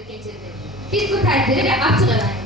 tədbiri keçirdik. Biz bu tədbiri açıq öğrendik.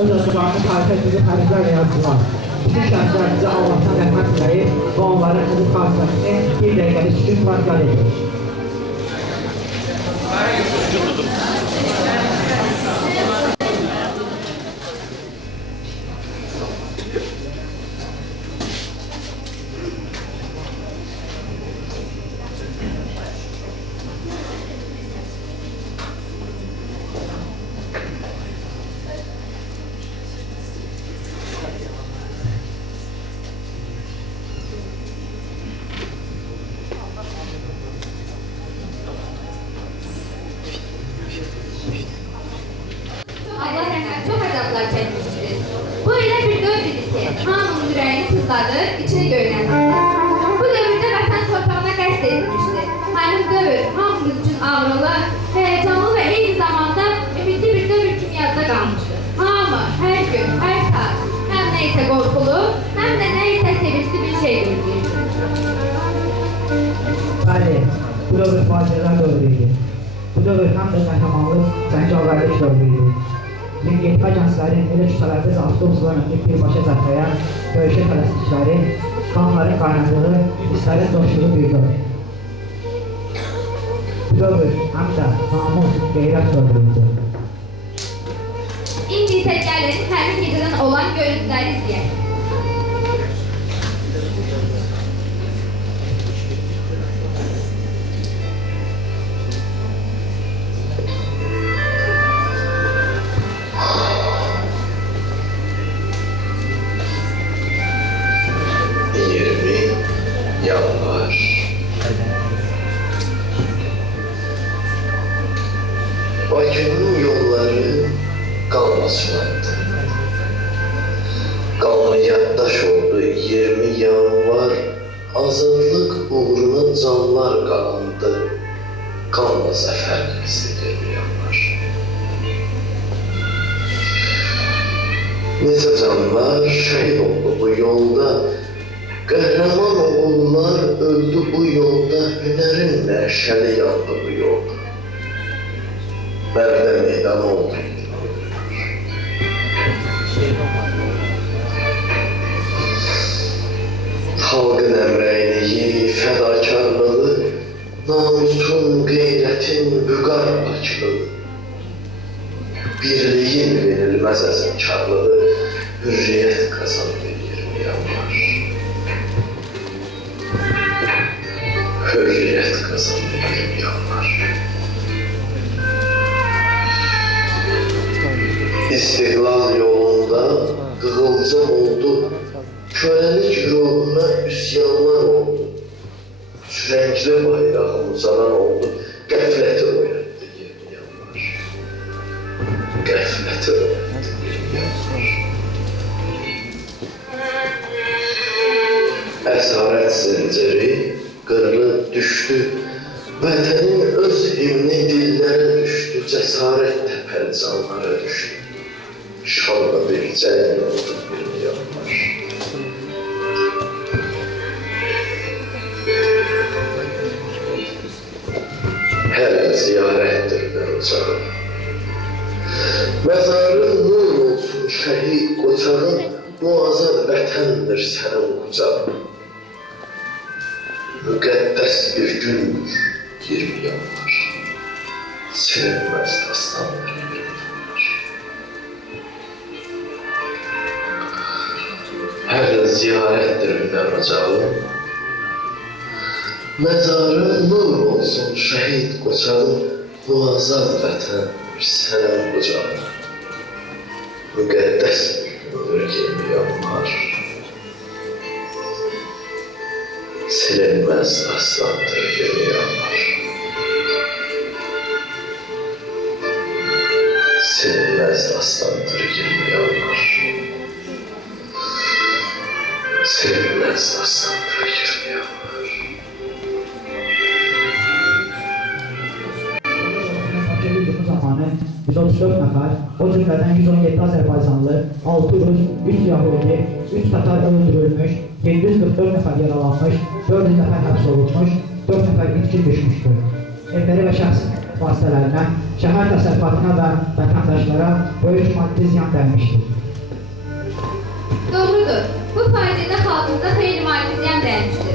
Özbaşkanı tarifə bizi xərclərlə yazdılar. Bütün şəhidlər bizə Allahdan rəhmət diləyib və onların hızlı tarifəsini bir dəqiqəli sükut var edir. Allah rəhmət çox əzablar çəkmişdir. Bu elə bir dövr idi ki, hamının ürəyini sızladır, içini göynəndirdi. Bu dövrdə vətən torpağına qəsd edilmişdi. Həmin dövr hamımız üçün ağrılı, həyəcanlı və eyni zamanda ümidli bir dövr kimi yadda qalmışdı. Hamı, hər gün, hər saat həm nə isə qorxulu, həm də nə isə sevinçli bir şey gözləyirdi. Bəli, bu dövr faciələr dövrüydü. Bu dövr həm də qəhrəmanlıq, cəngavərlik dövrüydü. Yeniyetmə gənclərin elə küçələrdə avtobuslarla birbaşa cəbhəyə, döyüşə tələsdikləri, qanların qaynadığı, hisslərin coşduğu bir dövr. Bu dövr həm də namus, qeyrət dövrüydü. İndi isə gəlin həmin gecədən olan görüntüləri izləyək. Yanlar. Bakının yolları qanla sulandı. Qanlı yaddaş oldu 20 yanvar. Azadlıq uğruna canlar qalandı. Qanla zəfər istədir yanlar. Necə canlar şəhid oldu bu yolda. Qəhrəman oğullar öldü bu yolda, hünərin məşəli yandı bu yolda. Bərdə meydan oldu. Xalqın əmrəyliyi, fədakarlığı, namusun, qeyrətin Vüqar Bakılıdır. Birliyin verilmez əzimkarlığı, hürriyet kazandı 20 yanlar. Hürriyet kazandı 20 yanlar. İstiklal yolunda kıvılcım oldu, kölelik ruhuna üsyanlar oldu. Sürenkli bayrağım uzanan oldu, qəfleti öğretti 20 yanlar. Qəfleti öğretti 20 yanlar. Esaret zinciri kırılıp düştü, vətənin öz himni dillere düştü, cesaret tepeli canlara düştü. Şanlı bir cəng oldu 20 yanlar. Her ziyarettir ocağı. Mezarın nur olsun şehit kocağın, muazzam vətəndir sənin qucağın. Müqəddəs bir gündür 20 yanlar. Silinməz dastandır 20 yanlar. Her ziyarettir ocağı. Mezarın nur olsun şehit kocağın, muazzam vətəndir sənin qucağın. Müqəddəs bir gündür 20 yanlar. Silinmez aslandır 20 yanlar. Silinmez aslandır 20 yanlar. Silinmez aslandır 20 yanlar. Hücumu zamanı 134 nəfər, o cümlədən 117 Azərbaycanlı, 6 Rus, 3 Yahudi, 3 Tatar öldürülmüş, 744 nəfər yaralanmış, 400 nəfər həbs olunmuş, 4 nəfər itkin düşmüşdür. Evləri və şəxs vasitələrinə, şəhər təsərrüfatına və vətəndaşlara böyük maddi ziyan dəymişdir. Doğrudur, bu faciədə xalqımıza xeyli maddi ziyan dəymişdir.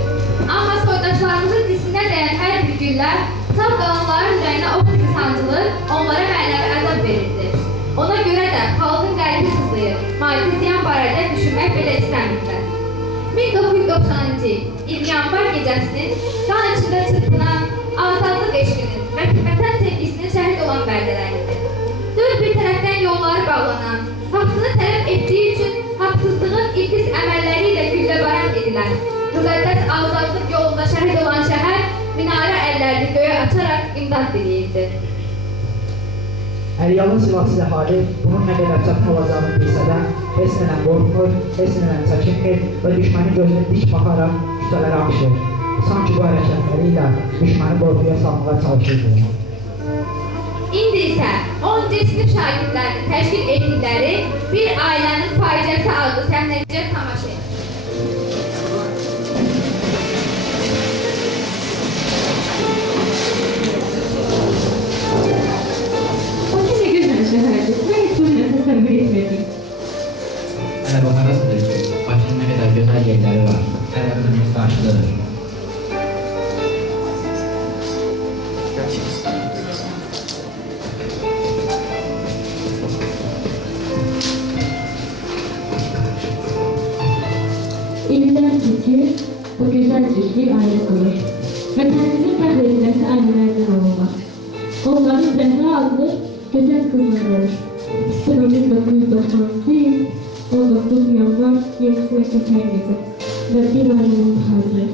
Amma soydaşlarımızın disinə dəyən hər bir güllər, sağ qalanların üzərinə o kimi sancılır, onlara mənəvi əzab verildi. Ona görə də xalqın qəlbi sızlayır, maddi ziyan barədə düşünmək belə istəmirlər. 1990-cı il yanvar gecəsinin can içində çırpınan azadlıq eşqinin və vətən sevgisinin şəhid olan bərdələridir. Dörd bir tərəfdən yolları bağlanan, haqqını tələb etdiyi üçün haqsızlığın iblis əməlləri ilə gülləbaran edilən, müqəddəs azadlıq yolunda şəhid olan şəhər, minarə əllərini göyə açaraq imdad diləyirdi. Əryalın silahsız əhali bunun nə qədər çətin olacağını bilsə də, heç nədən qorxmur, heç nədən çəkinmir və düşmənin gözünü dik baxaraq küçələrə axışır. Sanki bu hərəkətləri ilə düşməni qorxuya salmağa çalışırdı. İndi isə 10-cu sinif şagirdlərinin təşkil etdikləri bir ailənin faciəsi adlı səhnəcə tamaşa edir. Şəhərdir. Mən heç bunu təsəvvür etmədim. Hələ baxarasıdır ki, Bakının nə qədər gözəl yerləri var, tərəfimiz qarşıdadır. İllərdir ki, bu gözəl çiftlik ailə qılır. Vətənimizin fəxr ediləsi ailələrdən olurlar. Onların Zəhra adlı gözəl kızları olur. 1990'cı yıl 19 yanvar 7'sine keçen gece ve bir ailenin hazır.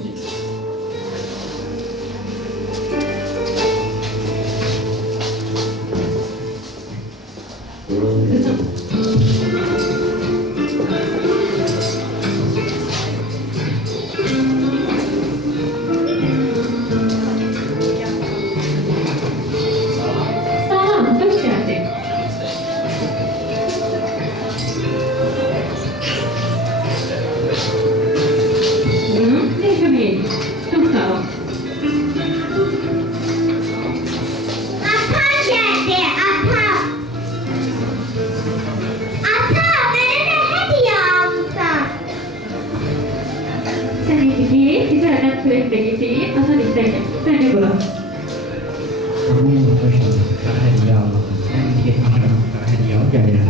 Sana hediye aldım. Ben gitmişim. Sana hediye alıp gelirəm.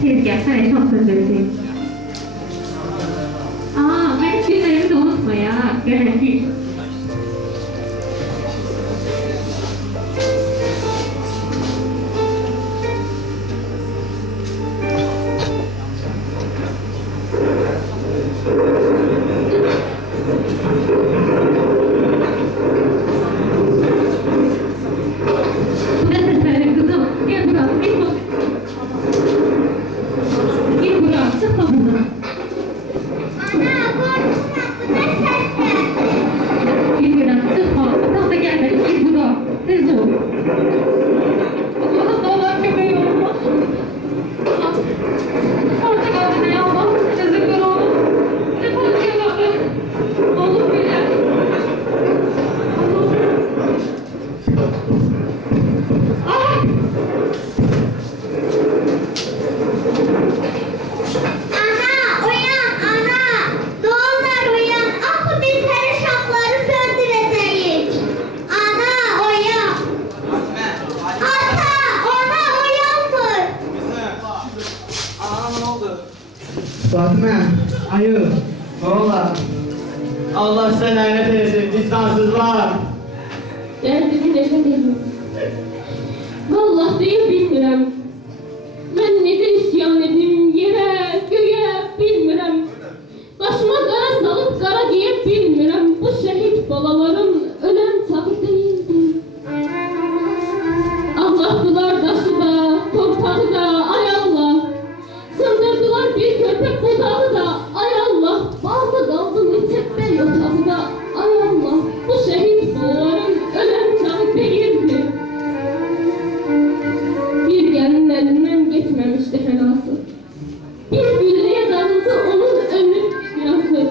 Tez gel, sana çok söz vereceğim. Benim günlerimi de unutma ya. Garanti. Bu da seslerim kızım. Gel buraya, gel bak. Gel buraya, çıkma buradan. Gel buradan, çıkma. Tam da gelme, gel buraya. Tez ol. Allah'ım dağlar köpeği olma. Orada kaldı ne Allah? Yazıklar oğlum. Ne konuşuyorlar? Oğlum bile. Ana, uyan ana! Doğumlar uyan! Akı biz her şapları söndüreceğiz. Ana, uyan! Ata, ona uyandır! Ana ne oldu? Fatma, ayı, oğlan. Allah sen lanet eylesin vicdansızlar. Derdimi nefret ediyorum. Vallahi deyip bilmirəm. Mən necə isyan edim yerə, göyə bilmirəm. Başıma qara salıb qara deyə bilmirəm. Bu şəhid balalarım ölən çağı deyildi. Ağlatdılar daşı da, torpağı da, ay Allah. Sındırdılar bir köpek budağı da, ay Allah. Bağlı qaldı mütebbel otağı da, ay Allah. Bu şəhid balalarım ölən çağı deyildi. Bir gəlin əlindən getməmişdi həlası. Bir gülləyə dağıldı onun ömrü yası.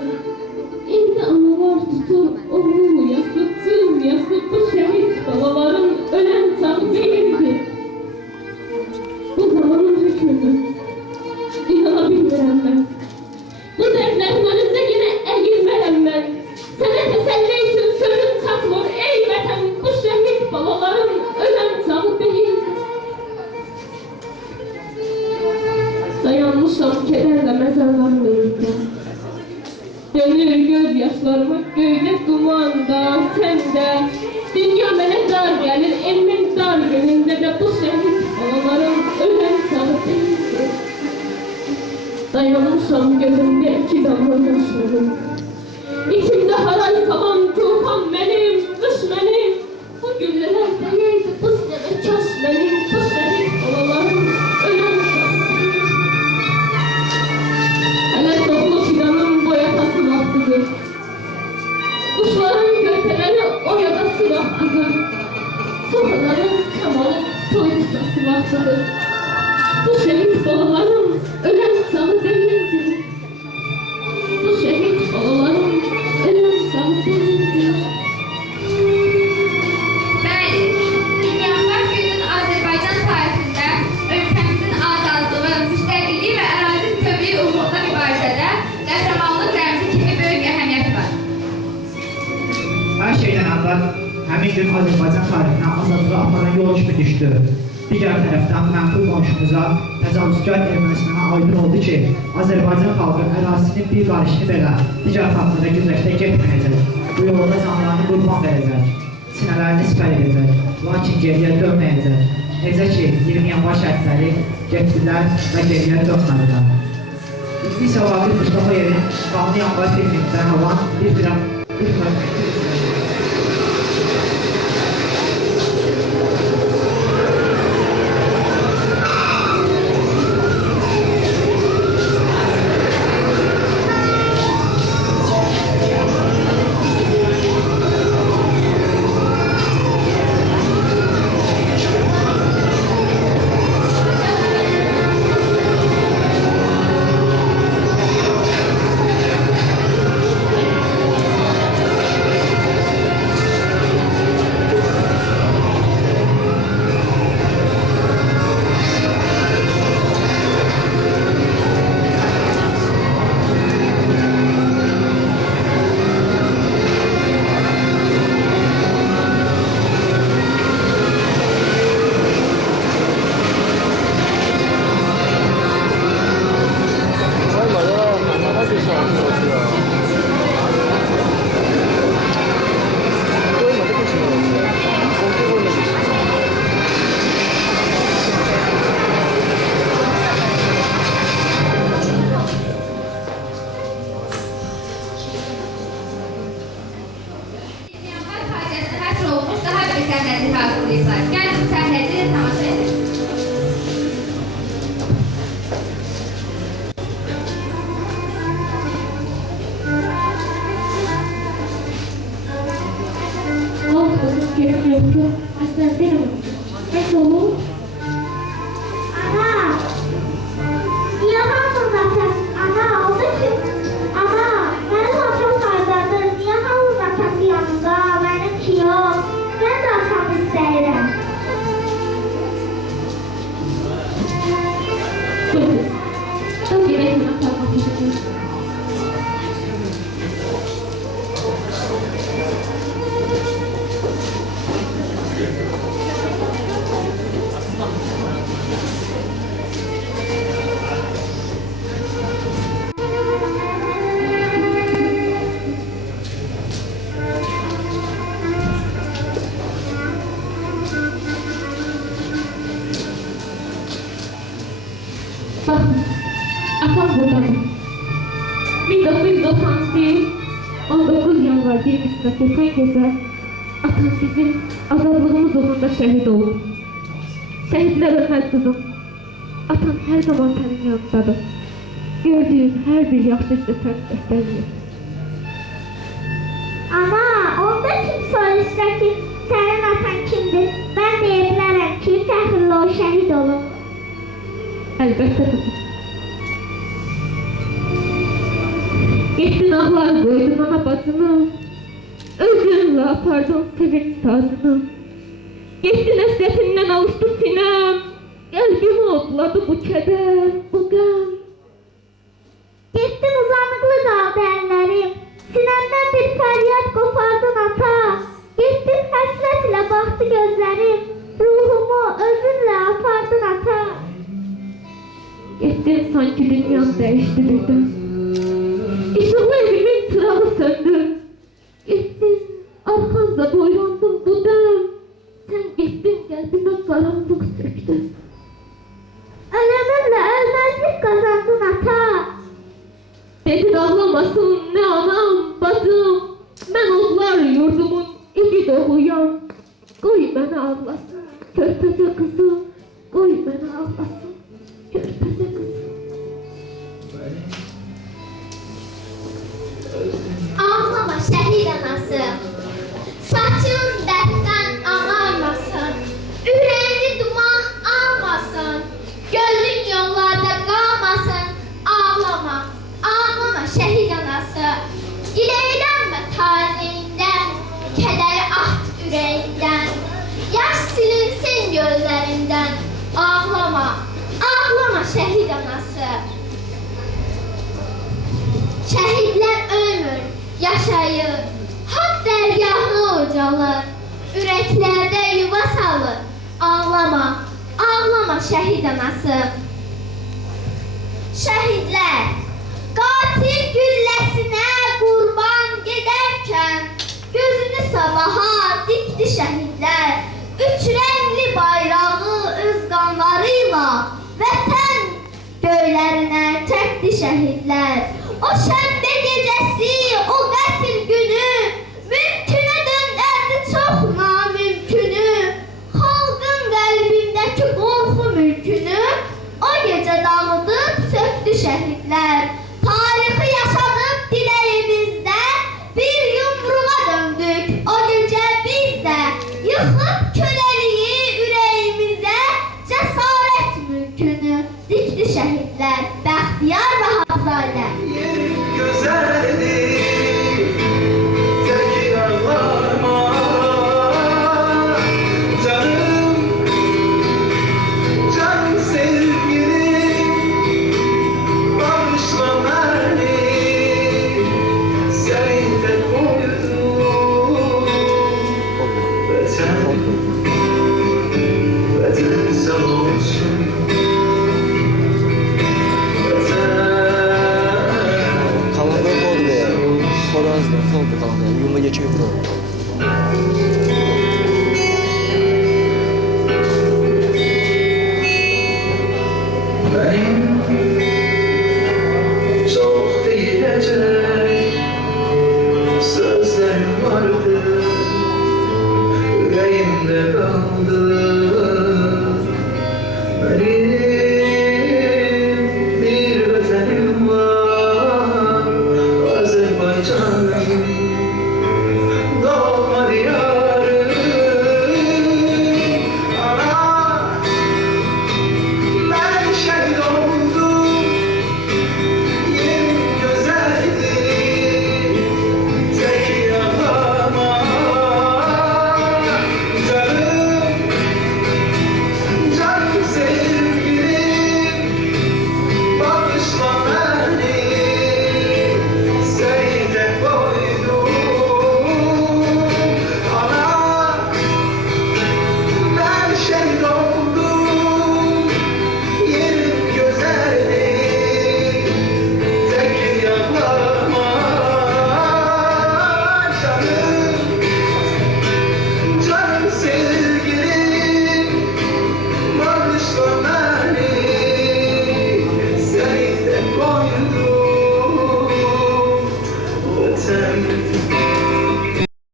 İndi analar tutur onu yasıb, cüm yasıb bu şəhid balaların ölən çağı deyildi. Bu zamanın hükmüdür. İnana bilmirəm mən. Bu dərdlərin önündə yenə əyilmərəm mən. Sənə təsəlli üçün sözüm çatmır ey vətən. Bu şəhid balaların ölən çağı deyildi. Dayanmışam kederle mezarların önünde. Dönür gözyaşlarıma göyde dumanda, sende. Dünya mənə dar gelir, elmin dar gününde de bu şehit balalarım ölen çağı değildi. Dayanmışam gözümde iki damla yaşlarım. İçimde haray salan tufan benim, kış benim. Bu gülleler değildi, bu sene kaş benim, bu şehit balalarım ölen çağı. Hele doğulu fidanın boyatası vaktidir. Kuşların gölgeleri o yada silahlıdır. Sokaların kemalı toy tutası vaktidir. Bu şehit balalarım ölen salı değildir. Bu şehit balalarım ölen salı değildir. Bəli, Milli günün Azərbaycan tarixində ölkəmizin azadlığı, müstəqilliyi və ərazi bütövlüyü uğrunda mübarizədə qəhrəmanlıq rəmzi kimi böyük əhəmiyyəti var. Her şeyden evvel həmin gün Azərbaycan tarihinə azadlığı aparan yol kimi düşdü. Digər tərəfdən mənfur qonşumuza təcavüzkar Ermənistana aydın oldu ki, Azərbaycan xalqı ərazisinin bir qarışını belə digər xalqlara güzəşdə getməyəcək. Bu yolda canlarını qurban verəcək, sinələrini sipər edəcək, lakin geriyə dönməyəcək. Necə ki, 20 yanvar şəhidləri getdilər və geriyə dönmədilər. İndi isə Vaqif Mustafayevin Qanlı Yanvar filmindən olan bir hazırlayıblar. Gəlin bu səhnədə tamaşa edin. Olsun, gerek yoktu. Aslan denemem. Ne olur? Ana! Niye hamurdasan? Ana, oldu ki. Ana, benim atam hardadır. Niye hamurdasan bir yanında? Benimki yok. Ben de atam isterim. Çok gerek yok. Bak, atam burada. 1991, 19 yanvar 20'sinde geçen gece atam bizim azadlığımız uğrunda şehit oldu. Şehitler ölmez kızım. Atam her zaman senin yanındadır. Gördüğün her bir yaxşı işdə səni dəstəkləyir. Ana, onda kim soruşsa ki, senin atan kimdir? Ben deyə bilərəm ki, fəxrlə o şəhid olub. Əlbəttə kızım. Getdin ağlar qoydun ana bacını, özünlə apardın sevinç sazını. Getdin əsrətindən alışdı sinəm, qəlbimi odladı bu kədər, bu qəm. Getdin uzanıqlı qaldı əllərim, sinəmdən bir fəryad qopardın ata. Getdin həsrət ilə baxdı gözlərim, ruhumu özünlə apardın ata. Getdin sanki dünyam dəyişdi birdən. İşıqlı evimin çırağı söndü. Getdin, arxanca boylandım bu dəm. Sən getdin, qəlbimə qaranlıq söktün. Ölümünlə ölməzlik qazandın ata. Dedin ağlamasın ne anam, bacım. Mən oğlar yurdumun iki doğuyam. Qoy məni ağlasın, körpəcə qızım. Qoy məni ağlasın, körpəcə qızım. Ağlama şəhid anası, saçın dərddən ağarmasın, ürəyini duman almasın, gözün yollarda qalmasın. Ağlama, ağlama şəhid anası, gileylənmə taleyindən, kədəri aht ürəyindən, yaş silinsin gözlərindən. Ağlama, ağlama şəhid anası. Şəhidlər ölmür, yaşayır, haqq dərgahı ucalır, ürəklərdə yuva salır. Ağlama, ağlama şəhid anası. Şəhidlər, qatil gülləsinə qurban gedərkən, gözünü sabaha dikdi şəhidlər. Üç rəngli bayrağı öz qanlarıyla vətən göylərinə çəkdi şəhidlər.